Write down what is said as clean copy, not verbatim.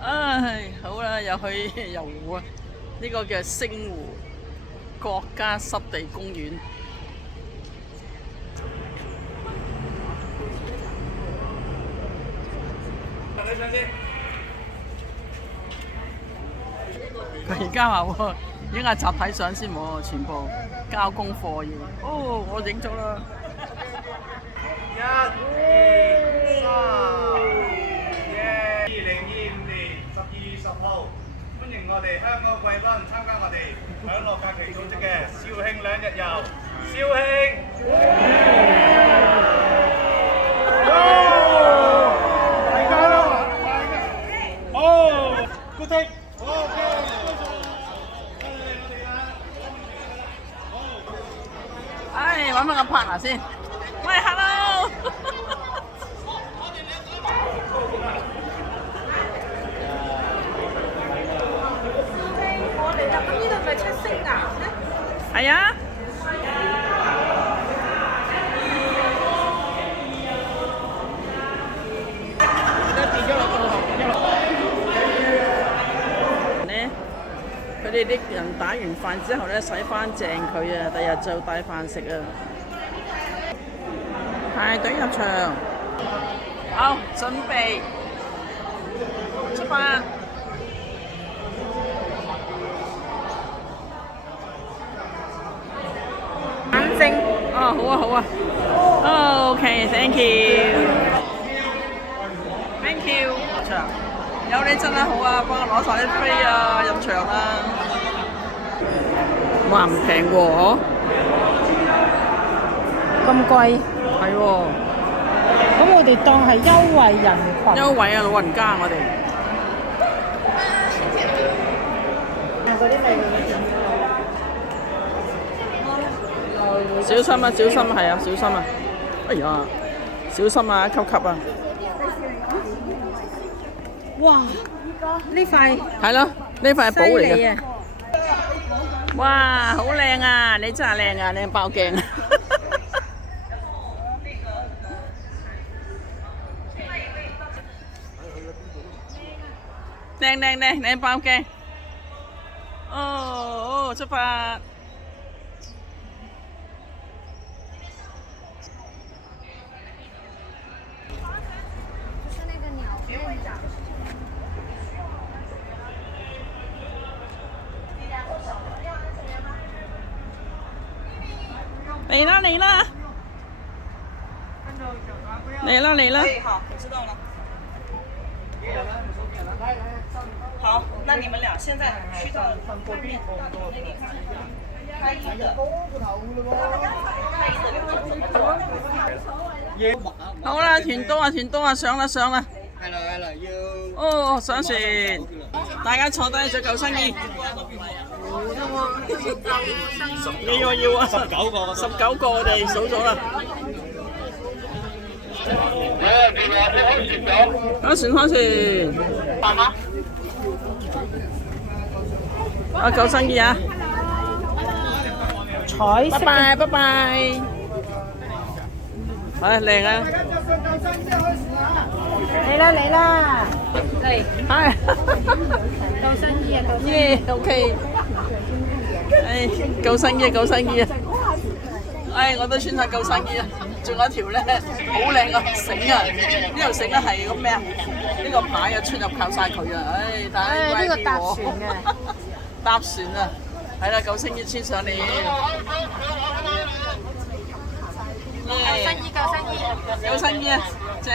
唉，好啦，又去遊湖啊！呢個叫星湖國家濕地公園。佢而家話喎，影下集體相先喎，全部交功課要。哦，我影咗啦。1、2、3，耶！2025年12月10號，歡迎我哋香港貴賓參加我哋享樂假期組織嘅肇慶2日遊。肇慶！大家都好，good take。唉，揾翻個 partner 先。喂，hello。我嚟啦，咁呢度咪出星岩咧？係啊。咧，佢哋啲人打完飯之後咧，洗翻淨佢啊，第日就帶飯食啊。排隊入場，好，準備出發。眼睛，哦，好啊，好啊。OK，thank you，thank you。場，有你真係好啊，幫我攞晒啲飛啊，入場啦。哇，唔平喎，咁貴，係喎。咁我哋當係優惠人群。優惠啊，老人家我哋。小心啊！小心係啊！小心啊！哎呀，小心啊！級啊！哇！呢塊係咯，呢塊係寶嚟嘅。犀利啊！哇，好靚啊！你真係靚啊！靚爆鏡啊！靚爆鏡！哦，出發！嚟啦！嚟啦！好，我知道了。好，那你们俩现在去到外面那里看开一的。好啦，團多啊，上啦！係啦，要哦，上船，大家坐低着救生衣。要啊！19個我哋數咗啦。開船。啊，救生衣啊！彩色。拜拜。唉，靚啊！嚟啦！嚟。係。救生衣啊！耶，OK。唉，救生衣啊！唉，我都穿晒救生衣啊！仲有一條咧好靚嘅繩啊！呢條繩咧係個咩啊？呢個牌啊，出入靠晒佢啊！唉，但係呢個搭船嘅。搭船啊！係啦，救生衣穿上嚟。救生衣啊，正。